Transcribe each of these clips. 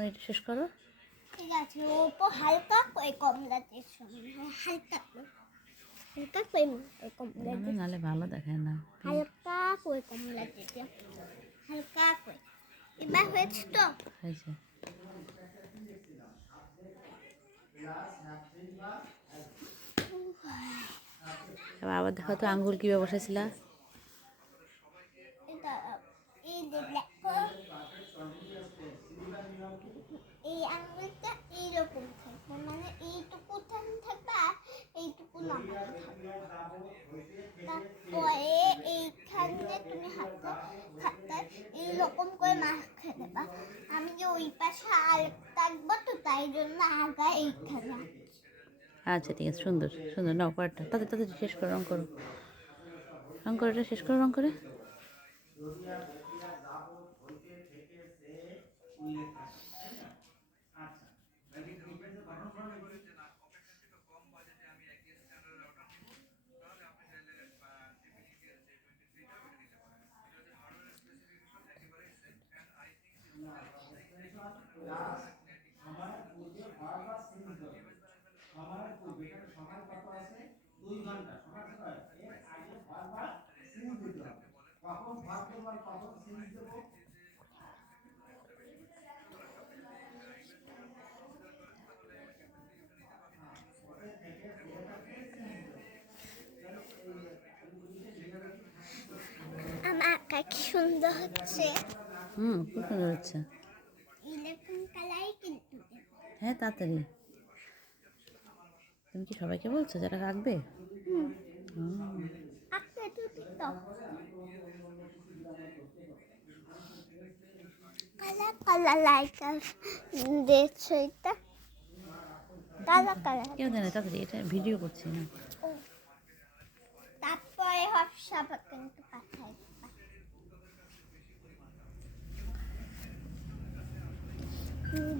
তোমার এটা শেষ করো। ঠিক আছে, ওপর হালকা করে কমলা দিয়ে হালকা করে ওই কমলা দিয়ে নাহলে ভালো দেখায় না। হালকা করে কমলা দিয়ে হালকা করে। এবার হয়েছে তো? হয়েছে। এবার আবার দেখো তো আঙ্গুল কীভাবে বসেছিলা। এই যে দেখো, এই আঙুলটা এইরকম থাকবে, মানে এইটুকু থাকবে আর এইটুকু নামাতে থাকবে। তারপরে এইখানে তুমি হাতটা এইরকম করে মাখে দেবা। আমি যে ওই পাশে আর থাকবো তো, তাই জন্য আগা এইখানে। আচ্ছা ঠিক আছে, সুন্দর সুন্দর। নাও পরেরটা, তাদের শেষ করো, রং করো, রং করে এটা শেষ করো, রং করে। আমার আঁকা কি সুন্দর হচ্ছে। খুব সুন্দর হচ্ছে। এরকম কালারই কিন্তু হ্যাঁ তাড়াতাড়ি। তুমি কি সবাইকে বলছো যারা আঁকবে? আঁকতে তো কালার কালার লাইট দেখছো, এটা কালার কালার। কেউ জানে, তাড়াতাড়ি, এটা ভিডিও করছি না। তারপরে হফসা কিন্তু পাঠাই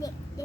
দেখতে